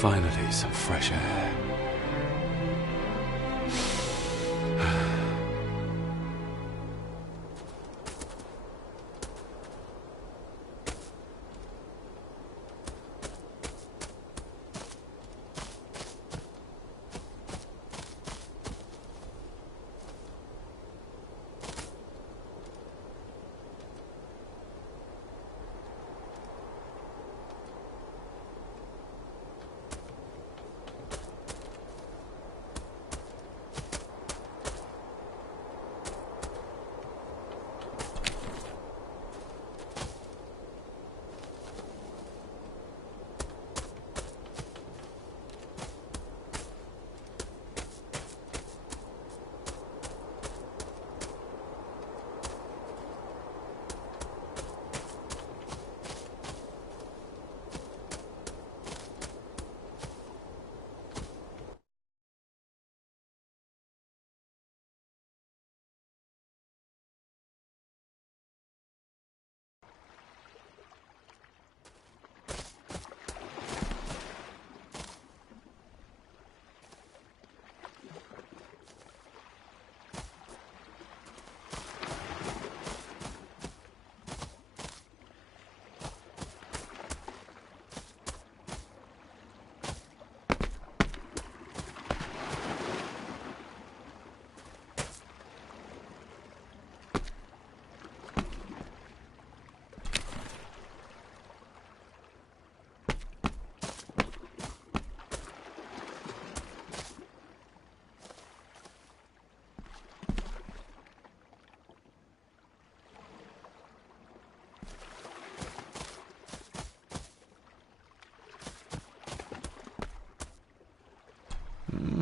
Finally, some fresh air.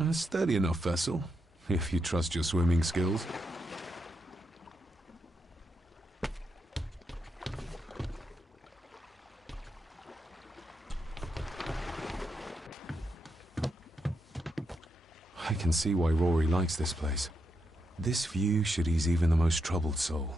A sturdy enough vessel, if you trust your swimming skills. I can see why Rory likes this place. This view should ease even the most troubled soul.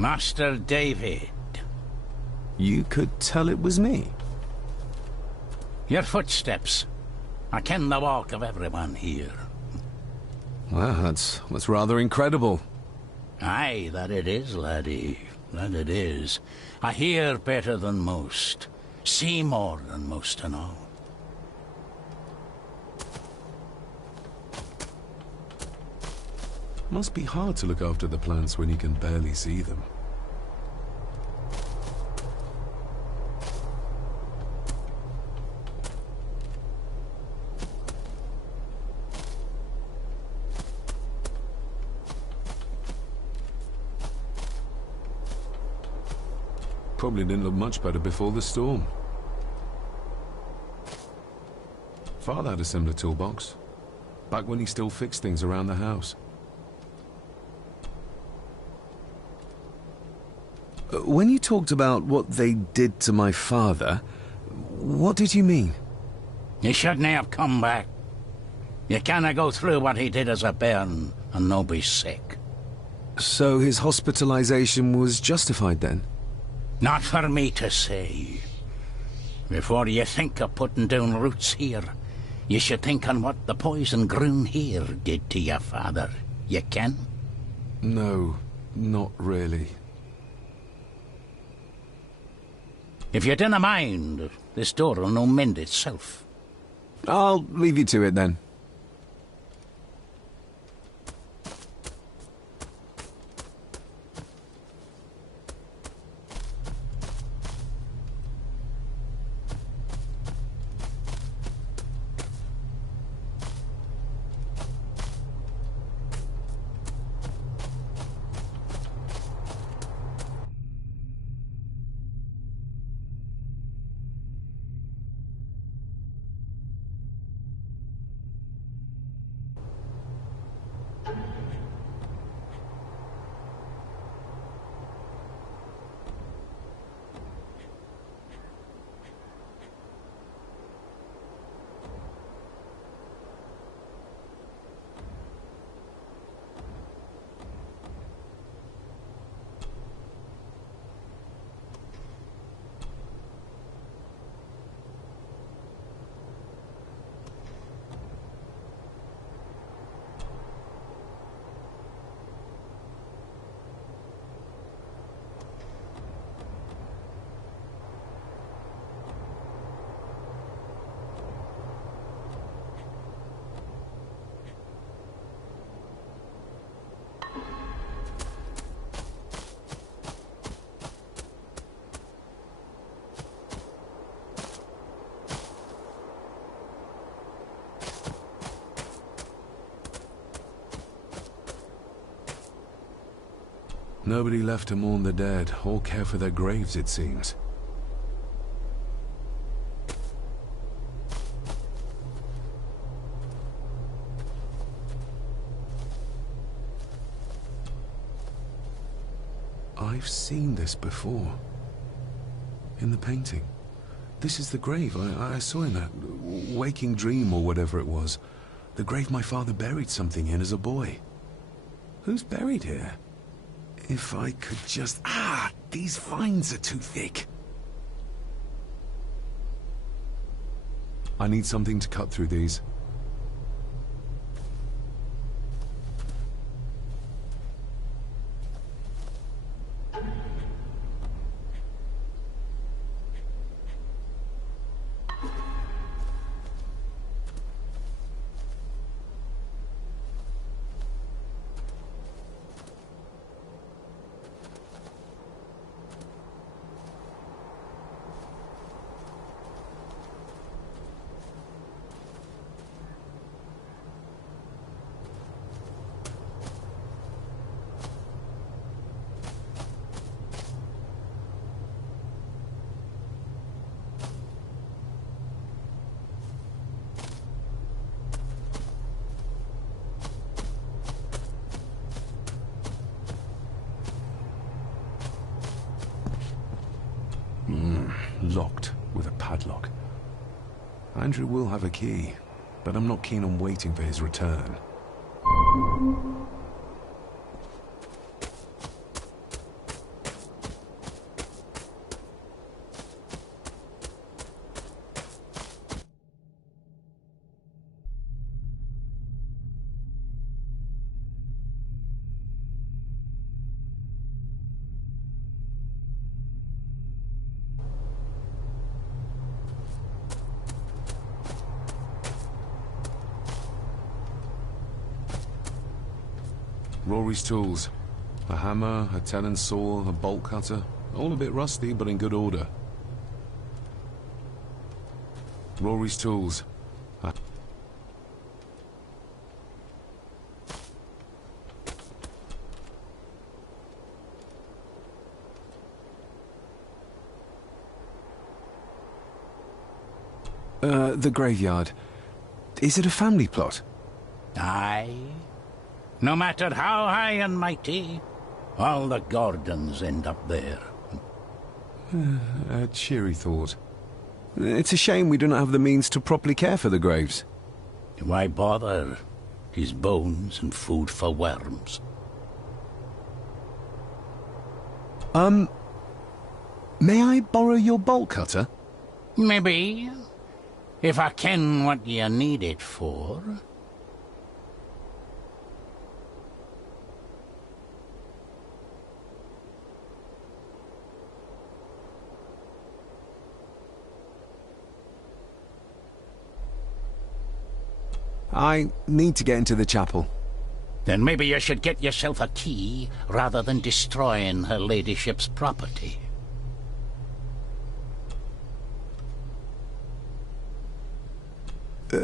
Master David. You could tell it was me. Your footsteps. I ken the walk of everyone here. Well, that's rather incredible. Aye, that it is, laddie. That it is. I hear better than most. See more than most and all. Must be hard to look after the plants when you can barely see them. Probably didn't look much better before the storm. Father had a similar toolbox, back when he still fixed things around the house. When you talked about what they did to my father, what did you mean? You shouldn't have come back. You canna go through what he did as a bairn and no be sick. So his hospitalization was justified then? Not for me to say. Before you think of putting down roots here, you should think on what the poison grown here did to your father. You can? No, not really. If you dinna mind, this door will no mend itself. I'll leave you to it then. Nobody left to mourn the dead or care for their graves, it seems. I've seen this before. In the painting. This is the grave I saw in that waking dream or whatever it was. The grave my father buried something in as a boy. Who's buried here? If I could just... Ah! These vines are too thick. I need something to cut through these. Locked with a padlock. Andrew will have a key, but I'm not keen on waiting for his return. Rory's tools. A hammer, a tenon saw, a bolt cutter. All a bit rusty, but in good order. Rory's tools. The graveyard. Is it a family plot? Aye. No matter how high and mighty, all the Gordons end up there. A cheery thought. It's a shame we do not have the means to properly care for the graves. Why bother? His bones and food for worms. May I borrow your bolt cutter? Maybe. If I ken what you need it for. I need to get into the chapel. Then maybe you should get yourself a key rather than destroying her ladyship's property.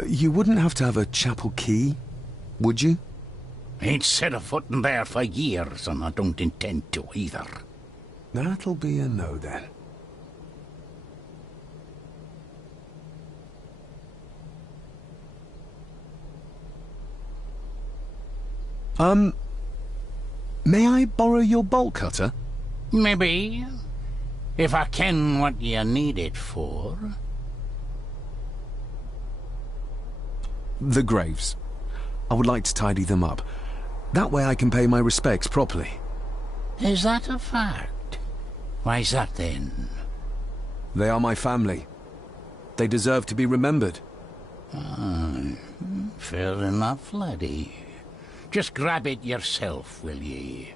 You wouldn't have to have a chapel key, would you? Ain't set a foot in there for years, and I don't intend to either. That'll be a no, then. May I borrow your bolt cutter? Maybe. If I ken what you need it for. The graves. I would like to tidy them up. That way I can pay my respects properly. Is that a fact? Why's that then? They are my family. They deserve to be remembered. Fair enough, laddie. Just grab it yourself, will ye?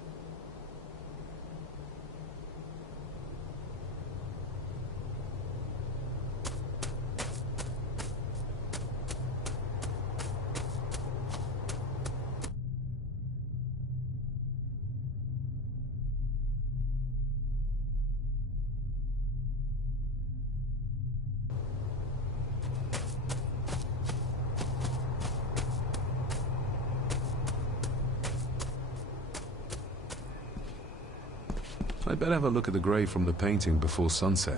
I'd better have a look at the grave from the painting before sunset.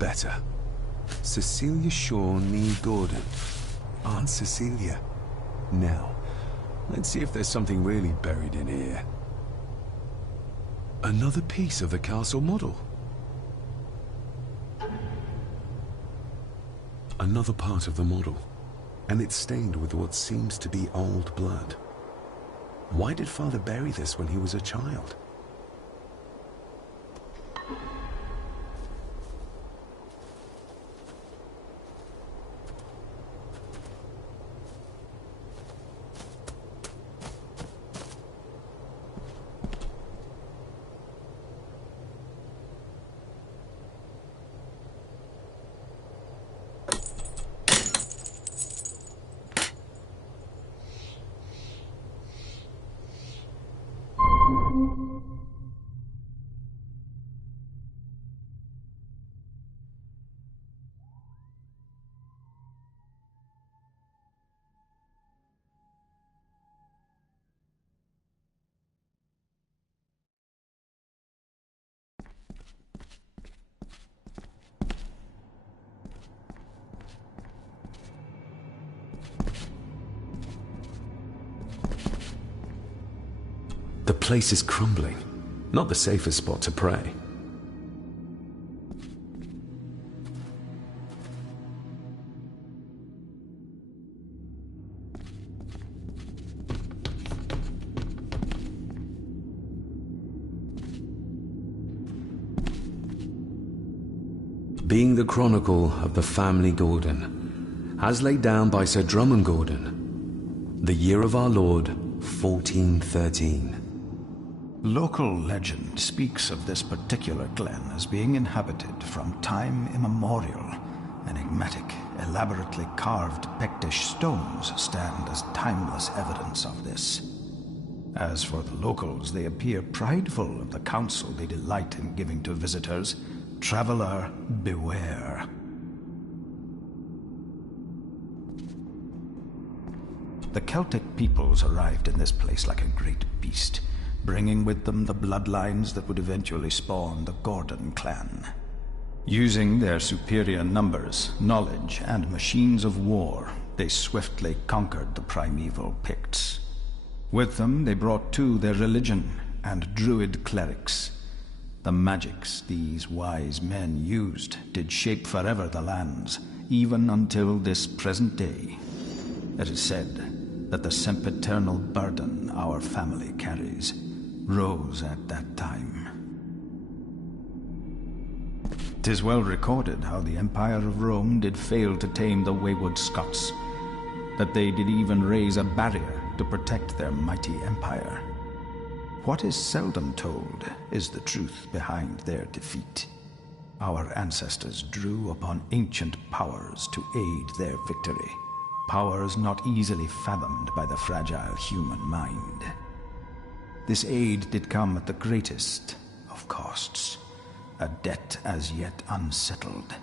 Better. Cecilia Shaw Nee Gordon. Aunt Cecilia. Now, let's see if there's something really buried in here. Another piece of the castle model. Another part of the model, and it's stained with what seems to be old blood. Why did Father bury this when he was a child? The place is crumbling. Not the safest spot to pray. Being the chronicle of the family Gordon, as laid down by Sir Drummond Gordon, the year of our Lord, 1413. Local legend speaks of this particular glen as being inhabited from time immemorial. Enigmatic, elaborately carved Pictish stones stand as timeless evidence of this. As for the locals, they appear prideful of the counsel they delight in giving to visitors. Traveler, beware. The Celtic peoples arrived in this place like a great beast, bringing with them the bloodlines that would eventually spawn the Gordon clan. Using their superior numbers, knowledge, and machines of war, they swiftly conquered the primeval Picts. With them, they brought too their religion and druid clerics. The magics these wise men used did shape forever the lands, even until this present day. It is said that the sempiternal burden our family carries rose at that time. 'Tis well recorded how the Empire of Rome did fail to tame the wayward Scots, that they did even raise a barrier to protect their mighty empire. What is seldom told is the truth behind their defeat. Our ancestors drew upon ancient powers to aid their victory, powers not easily fathomed by the fragile human mind. This aid did come at the greatest of costs, a debt as yet unsettled,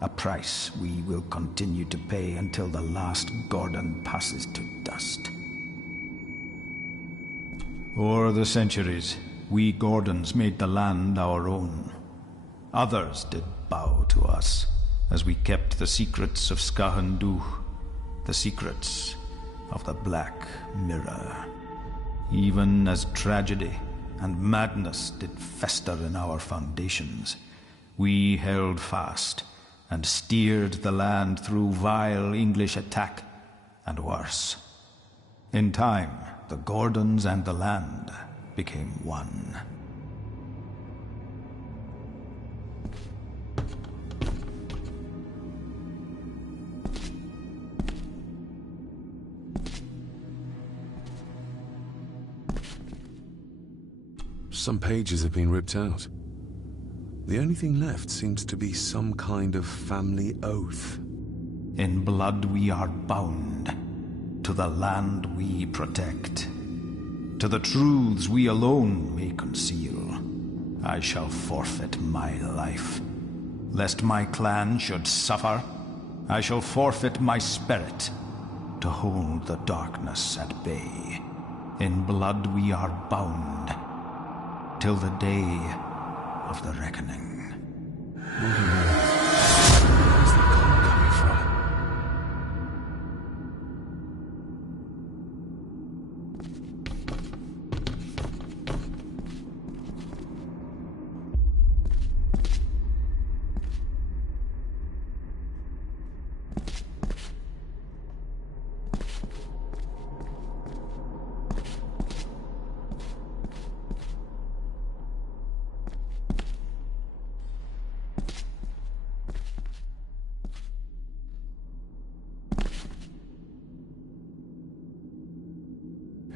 a price we will continue to pay until the last Gordon passes to dust. O'er the centuries, we Gordons made the land our own. Others did bow to us as we kept the secrets of Scahan Dubh, the secrets of the Black Mirror. Even as tragedy and madness did fester in our foundations, we held fast and steered the land through vile English attack and worse. In time, the Gordons and the land became one. Some pages have been ripped out. The only thing left seems to be some kind of family oath. In blood we are bound. to the land we protect, to the truths we alone may conceal, I shall forfeit my life. Lest my clan should suffer, I shall forfeit my spirit to hold the darkness at bay. In blood we are bound till the day of the reckoning. Where's the call coming from?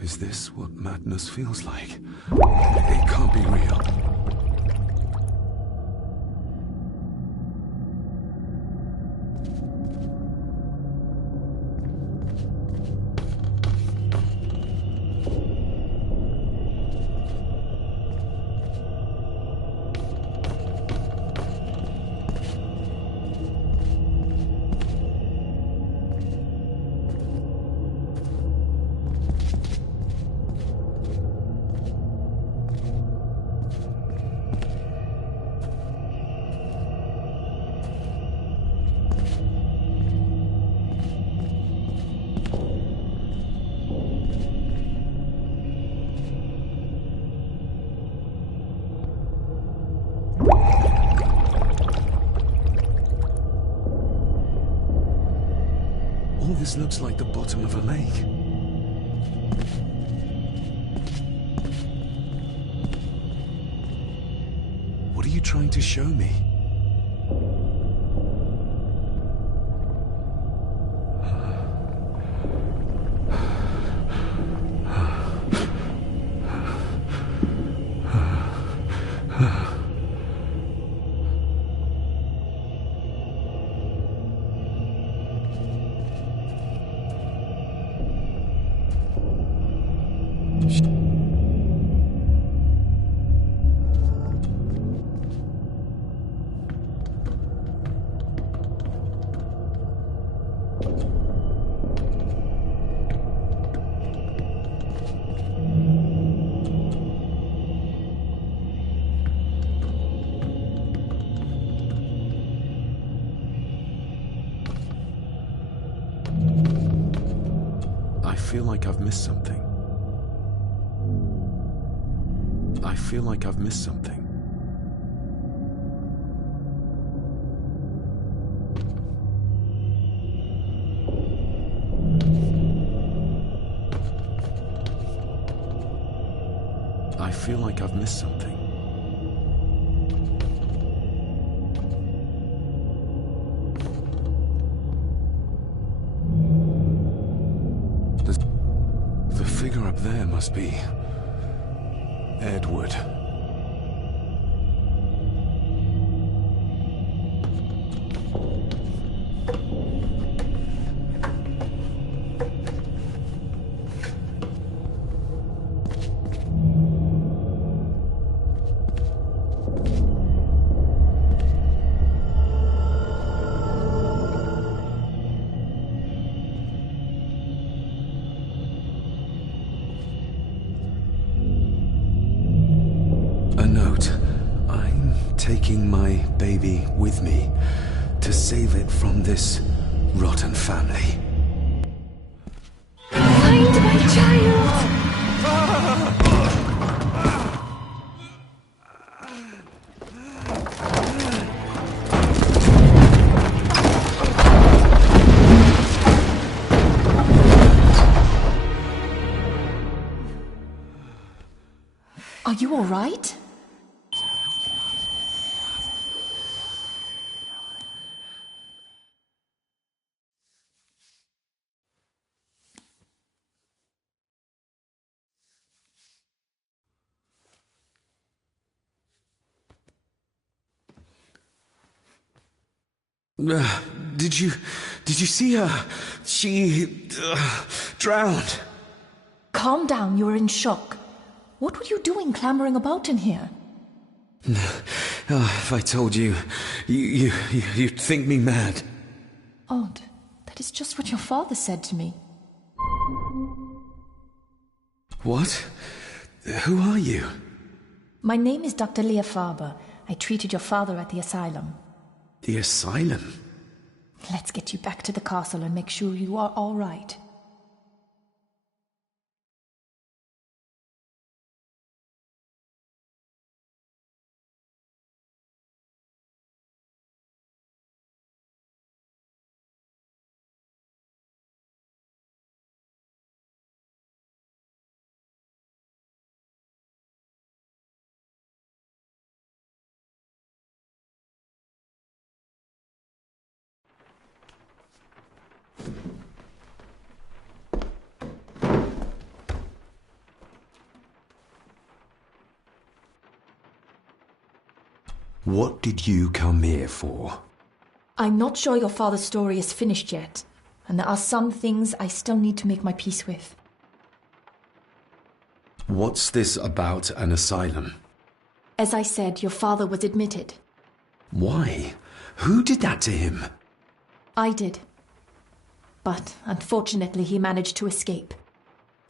Is this what madness feels like? It can't be real. All this looks like the bottom of a lake. What are you trying to show me? I feel like I've missed something. I feel like I've missed something. I feel like I've missed something. The figure up there must be Edward. A note. I'm taking my baby with me to save it from this rotten family. Find my child! Are you all right? Did you see her? She drowned. Calm down, you're in shock. What were you doing clambering about in here? If I told you, you'd think me mad. Odd. That is just what your father said to me. What? Who are you? My name is Dr. Leah Farber. I treated your father at the asylum. The asylum? Let's get you back to the castle and make sure you are all right. What did you come here for? I'm not sure your father's story is finished yet, and there are some things I still need to make my peace with. What's this about an asylum? As I said, your father was admitted. Why? Who did that to him? I did. But unfortunately, he managed to escape.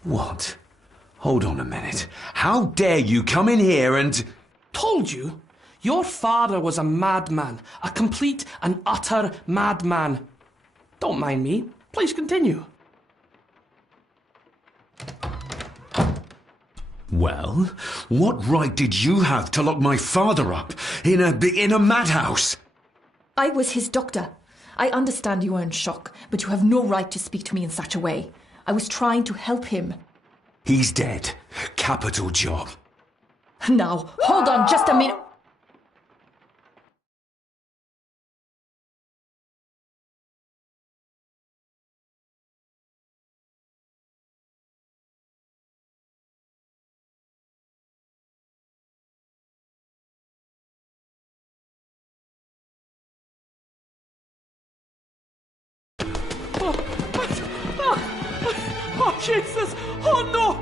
What? Hold on a minute. How dare you come in here and... Told you? Your father was a madman. A complete and utter madman. Don't mind me. Please continue. Well, what right did you have to lock my father up in a madhouse? I was his doctor. I understand you are in shock, but you have no right to speak to me in such a way. I was trying to help him. He's dead. Capital job. Now, hold on just a minute. Oh, Jesus! Oh, no!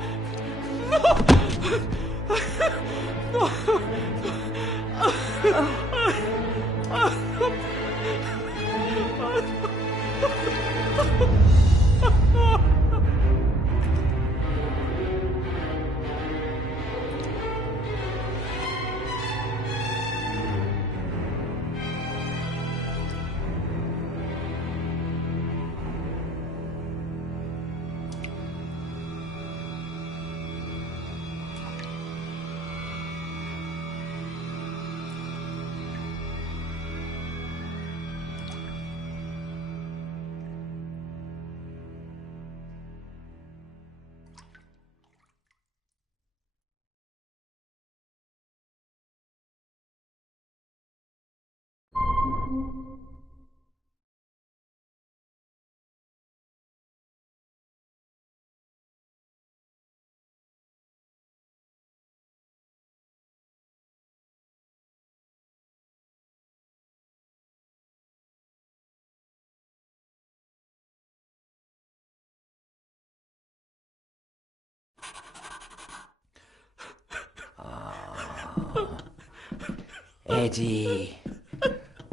Eddie,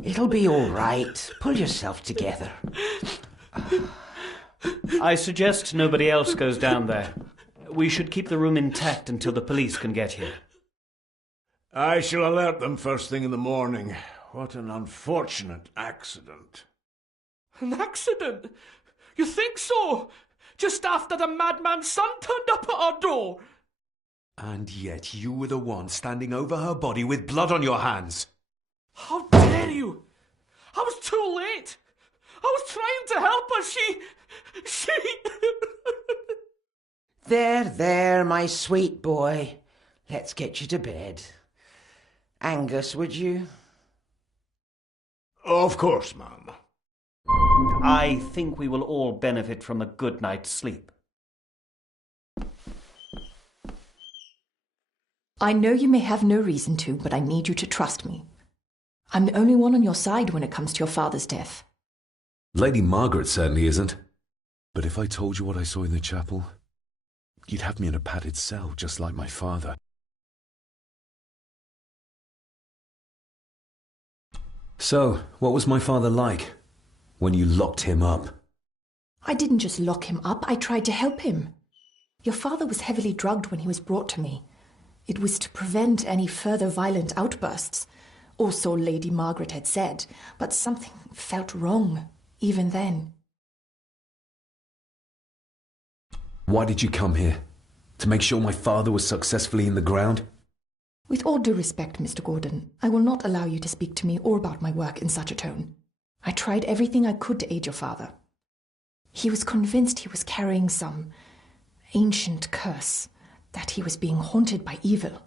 it'll be all right. Pull yourself together. I suggest nobody else goes down there. We should keep the room intact until the police can get here. I shall alert them first thing in the morning. What an unfortunate accident. An accident? You think so? Just after the madman's son turned up at our door? And yet you were the one standing over her body with blood on your hands. How dare you? I was too late. I was trying to help her. She... There, my sweet boy. Let's get you to bed. Angus, would you? Of course, ma'am. I think we will all benefit from a good night's sleep. I know you may have no reason to, but I need you to trust me. I'm the only one on your side when it comes to your father's death. Lady Margaret certainly isn't. But if I told you what I saw in the chapel, you'd have me in a padded cell, just like my father. So, what was my father like when you locked him up? I didn't just lock him up, I tried to help him. Your father was heavily drugged when he was brought to me. It was to prevent any further violent outbursts, or so Lady Margaret had said, but something felt wrong, even then. Why did you come here? To make sure my father was successfully in the ground? With all due respect, Mr. Gordon, I will not allow you to speak to me or about my work in such a tone. I tried everything I could to aid your father. He was convinced he was carrying some ancient curse, that he was being haunted by evil.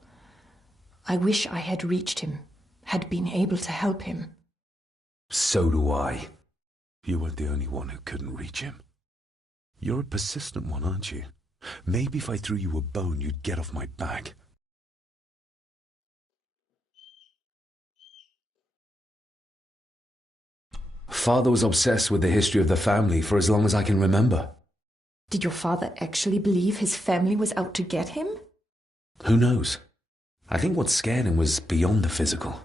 I wish I had reached him, had been able to help him. So do I. You weren't the only one who couldn't reach him. You're a persistent one, aren't you? Maybe if I threw you a bone, you'd get off my back. Father was obsessed with the history of the family for as long as I can remember. Did your father actually believe his family was out to get him? Who knows? I think what scared him was beyond the physical.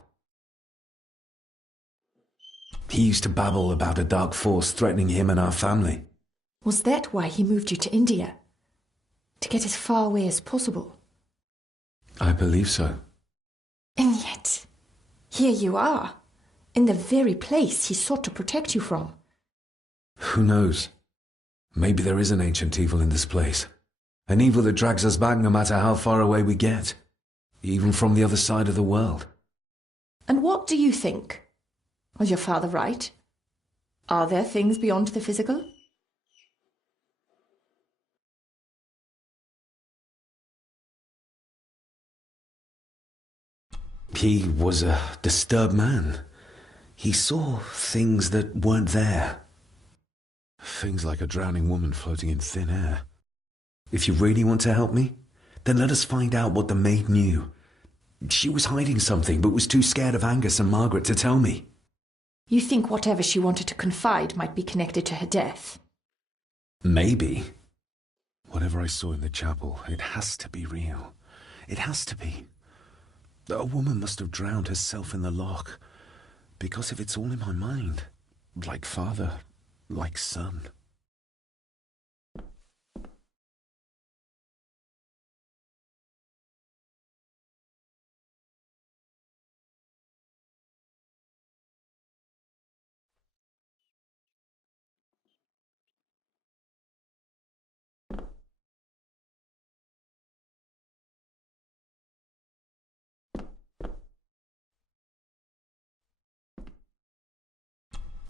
He used to babble about a dark force threatening him and our family. Was that why he moved you to India? To get as far away as possible? I believe so. And yet, here you are, in the very place he sought to protect you from. Who knows? Maybe there is an ancient evil in this place. An evil that drags us back no matter how far away we get. Even from the other side of the world. And what do you think? Was your father right? Are there things beyond the physical? He was a disturbed man. He saw things that weren't there. Things like a drowning woman floating in thin air. If you really want to help me, then let us find out what the maid knew. She was hiding something, but was too scared of Angus and Margaret to tell me. You think whatever she wanted to confide might be connected to her death? Maybe. Whatever I saw in the chapel, it has to be real. It has to be. A woman must have drowned herself in the loch. Because if it's all in my mind, like father, like son.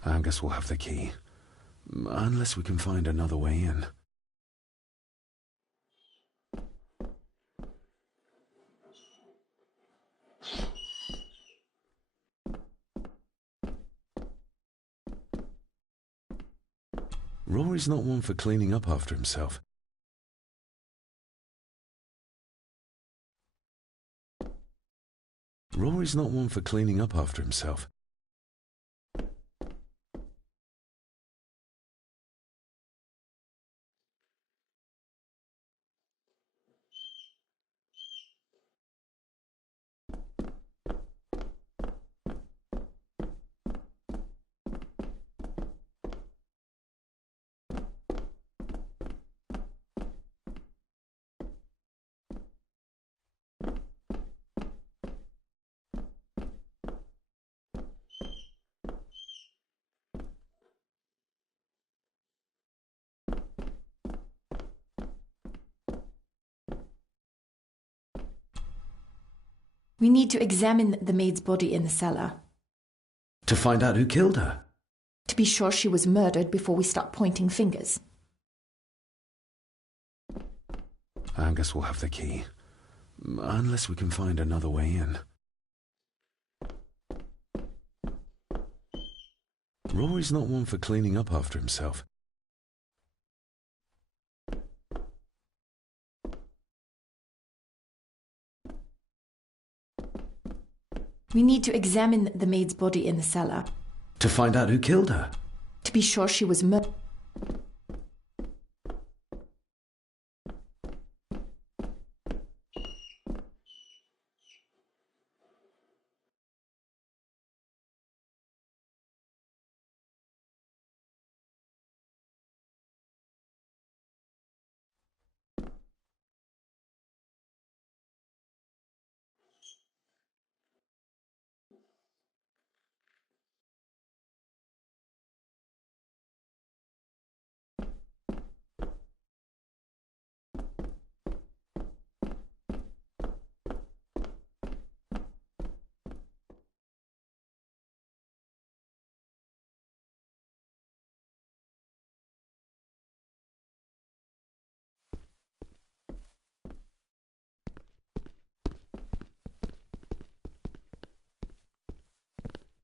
Angus will have the key. Unless we can find another way in. Rory's not one for cleaning up after himself. Rory's not one for cleaning up after himself. We need to examine the maid's body in the cellar. To find out who killed her? To be sure she was murdered before we start pointing fingers. Angus will have the key. Unless we can find another way in. Rory's not one for cleaning up after himself. We need to examine the maid's body in the cellar. To find out who killed her? To be sure, she was murdered.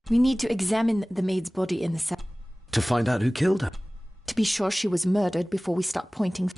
We need to examine the maid's body in the cell. To find out who killed her. To be sure she was murdered before we start pointing.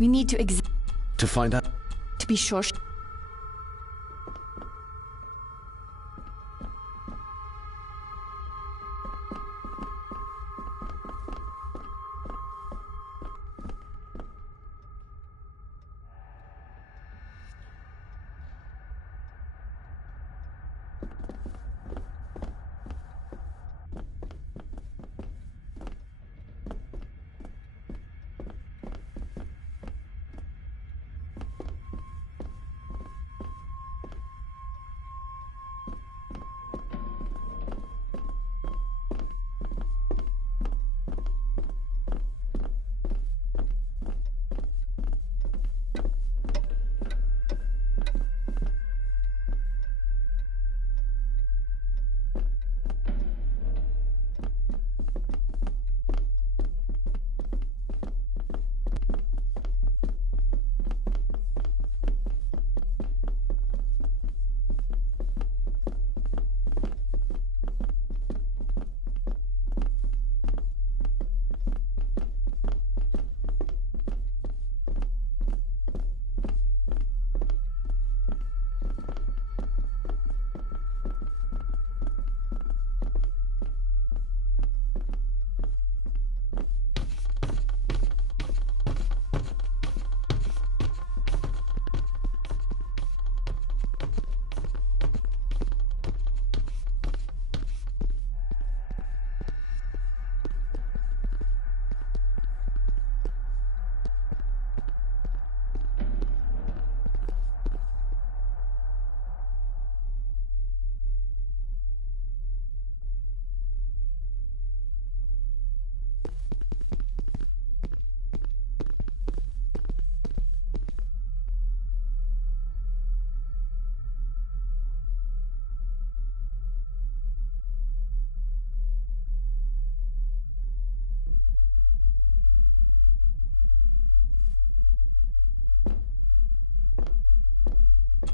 We need to To find out. To be sure.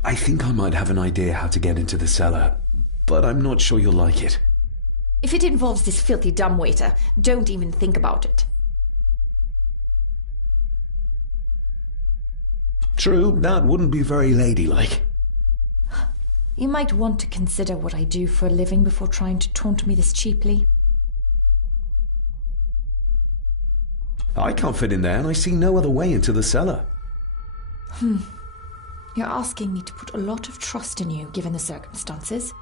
I think I might have an idea how to get into the cellar, but I'm not sure you'll like it. If it involves this filthy dumbwaiter, don't even think about it. True, that wouldn't be very ladylike. You might want to consider what I do for a living before trying to taunt me this cheaply. I can't fit in there, and I see no other way into the cellar. You're asking me to put a lot of trust in you, given the circumstances.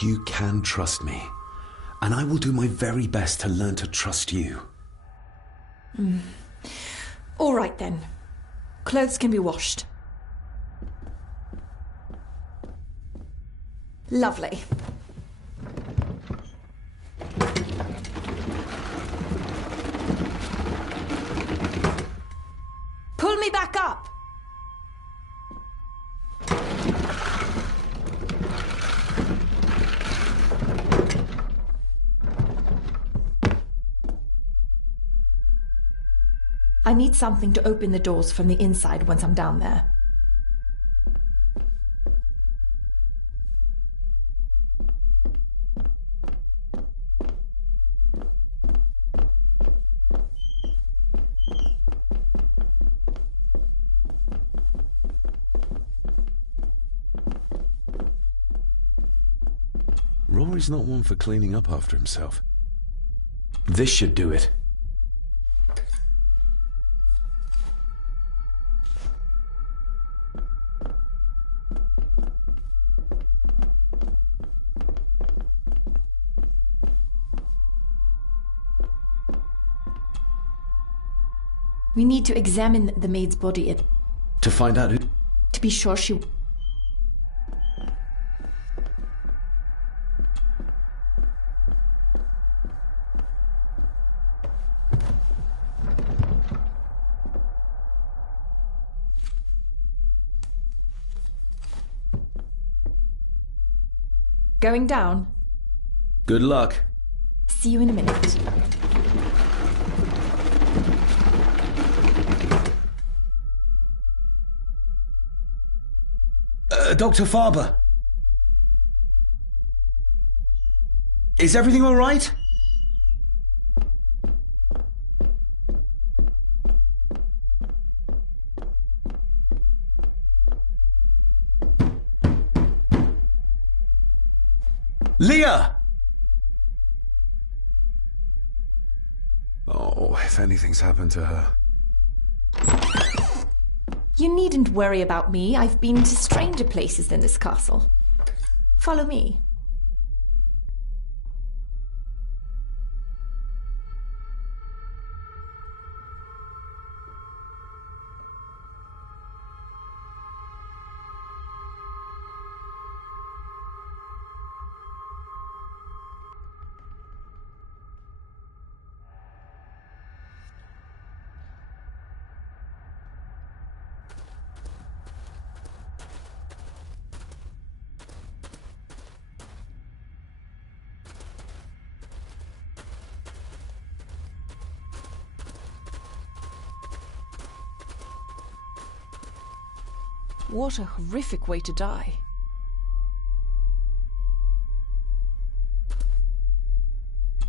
You can trust me, and I will do my very best to learn to trust you. All right, then. Clothes can be washed. Lovely. Pull me back up! I need something to open the doors from the inside once I'm down there. Rory's not one for cleaning up after himself. This should do it. We need to examine the maid's body To find out who... to be sure she... Going down? Good luck. See you in a minute. Dr. Farber. Is everything all right? Leah! Oh, if anything's happened to her. You needn't worry about me. I've been to stranger places than this castle. Follow me. What a horrific way to die.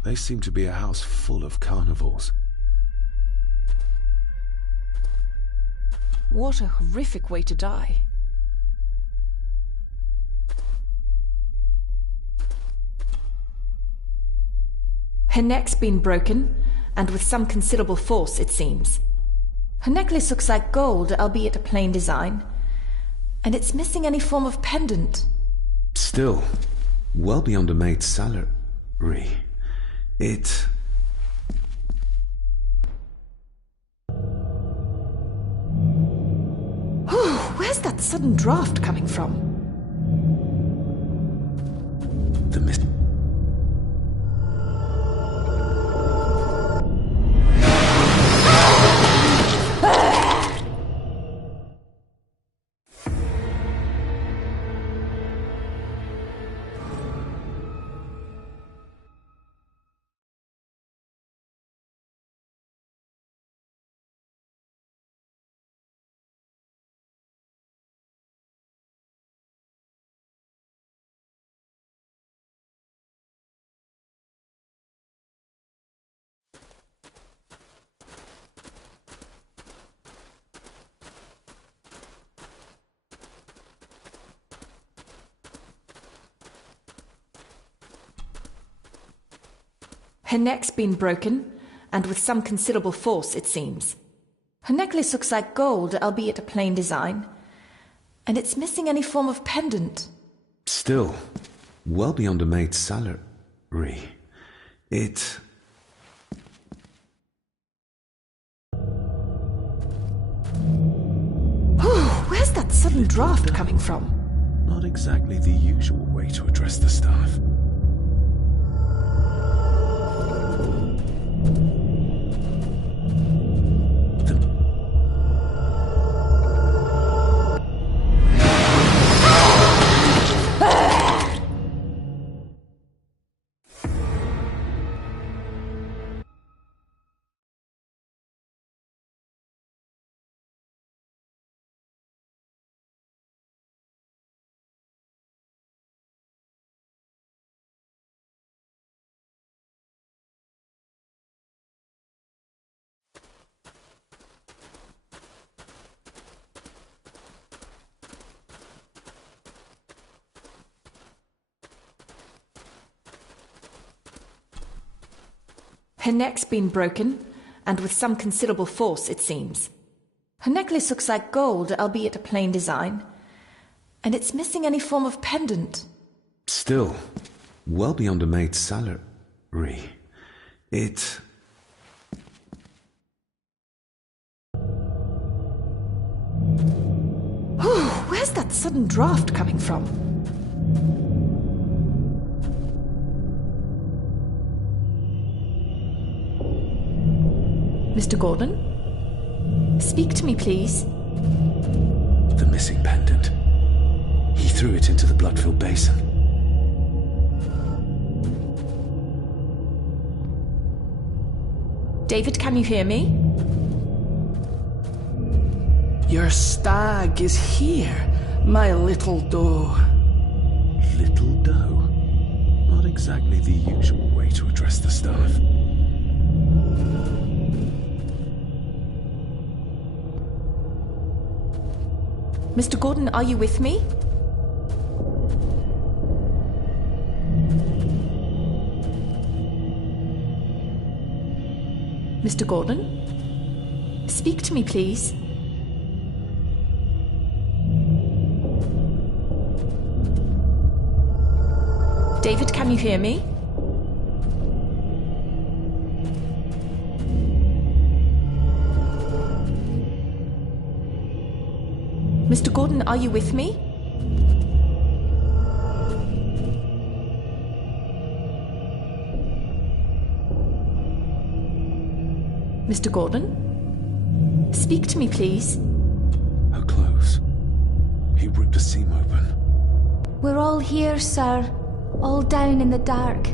They seem to be a house full of carnivores. What a horrific way to die. Her neck's been broken, and with some considerable force, it seems. Her necklace looks like gold, albeit a plain design. And it's missing any form of pendant. Still, well beyond a maid's salary. It... Where's that sudden draft coming from? The mist... Her neck's been broken, and with some considerable force, it seems. Her necklace looks like gold, albeit a plain design. And it's missing any form of pendant. Still, well beyond a maid's salary. It... Oh, where's that sudden draft coming from? Not exactly the usual way to address the staff. Her neck's been broken, and with some considerable force, it seems. Her necklace looks like gold, albeit a plain design. And it's missing any form of pendant. Still, well beyond a maid's salary. It... Oh, where's that sudden draft coming from? Mr. Gordon? Speak to me, please. The missing pendant. He threw it into the blood-filled basin. David, can you hear me? Your stag is here, my little doe. Little doe? Not exactly the usual way to address the staff. Mr. Gordon, are you with me? Mr. Gordon? Speak to me, please. David, can you hear me? Mr. Gordon, are you with me? Mr. Gordon? Speak to me, please. Her clothes. He ripped a seam open. We're all here, sir. All down in the dark.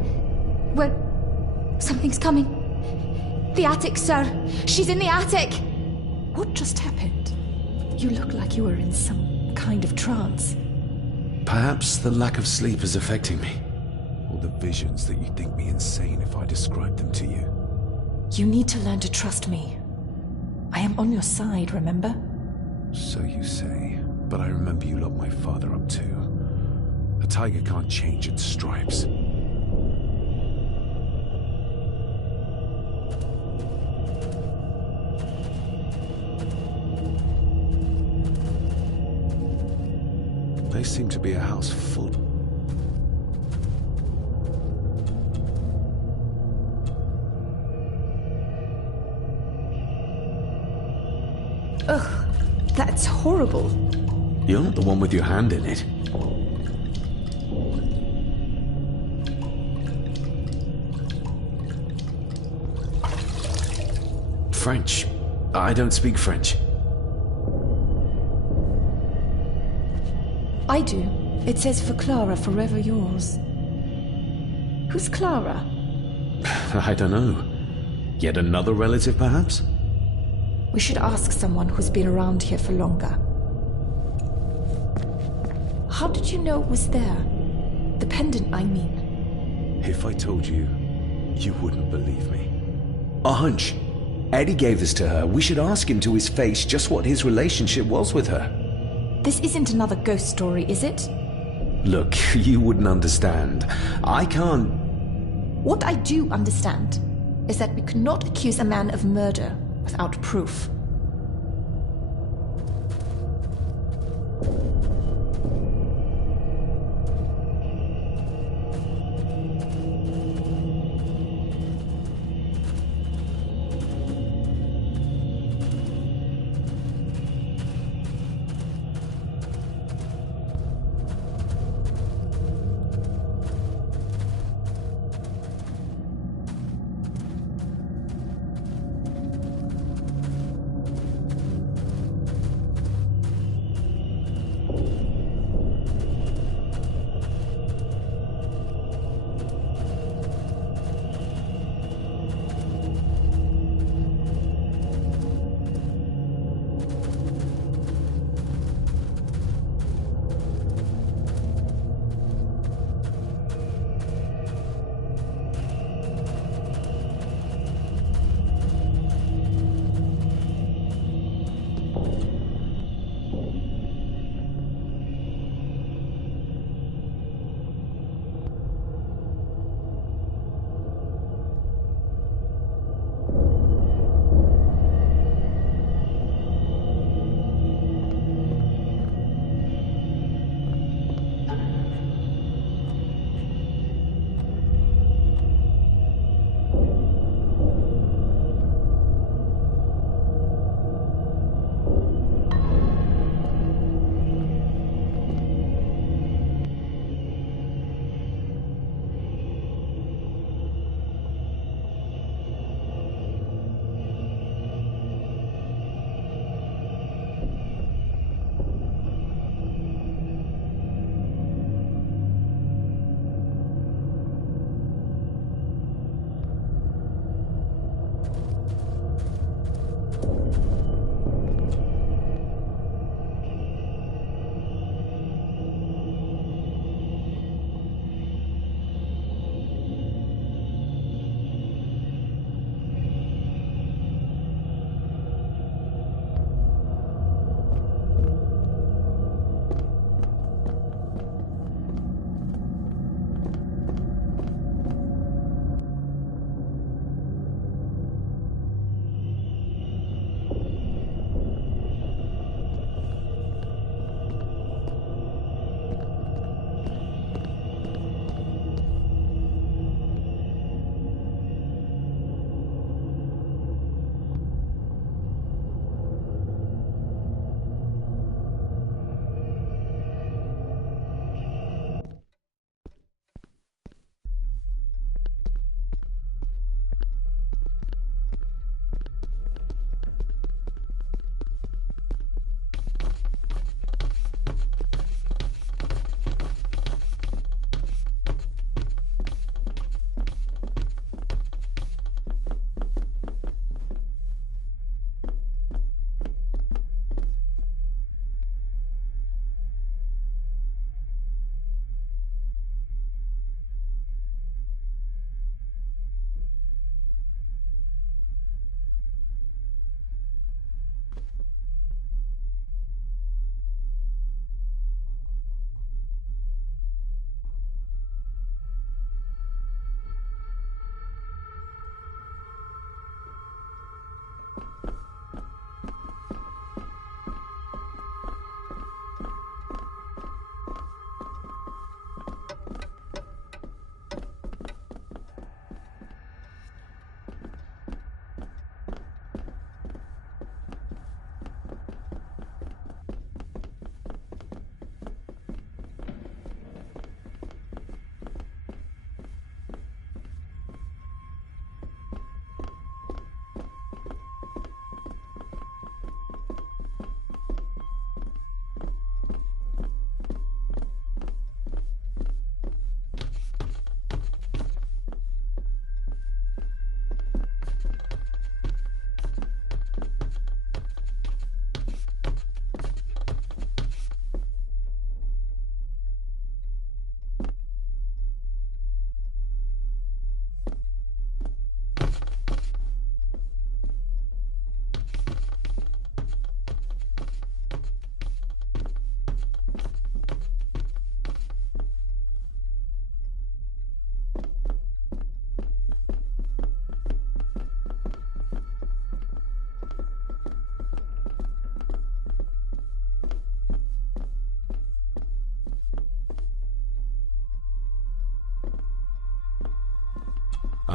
Something's coming. The attic, sir. She's in the attic. What just happened? You look like you were in some kind of trance. Perhaps the lack of sleep is affecting me. Or the visions that you'd think me insane if I described them to you. You need to learn to trust me. I am on your side, remember? So you say, but I remember you locked my father up too. A tiger can't change its stripes. They seem to be a house full. Ugh, that's horrible. You're not the one with your hand in it. French. I don't speak French. I do. It says for Clara, forever yours. Who's Clara? I don't know. Yet another relative, perhaps? We should ask someone who's been around here for longer. How did you know it was there? The pendant, I mean. If I told you, you wouldn't believe me. A hunch. Eddie gave this to her. We should ask him to his face just what his relationship was with her. This isn't another ghost story, is it? Look, you wouldn't understand. I can't... What I do understand is that we could not accuse a man of murder without proof.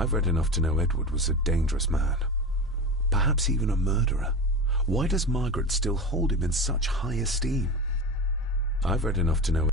I've read enough to know Edward was a dangerous man. Perhaps even a murderer. Why does Margaret still hold him in such high esteem? I've read enough to know...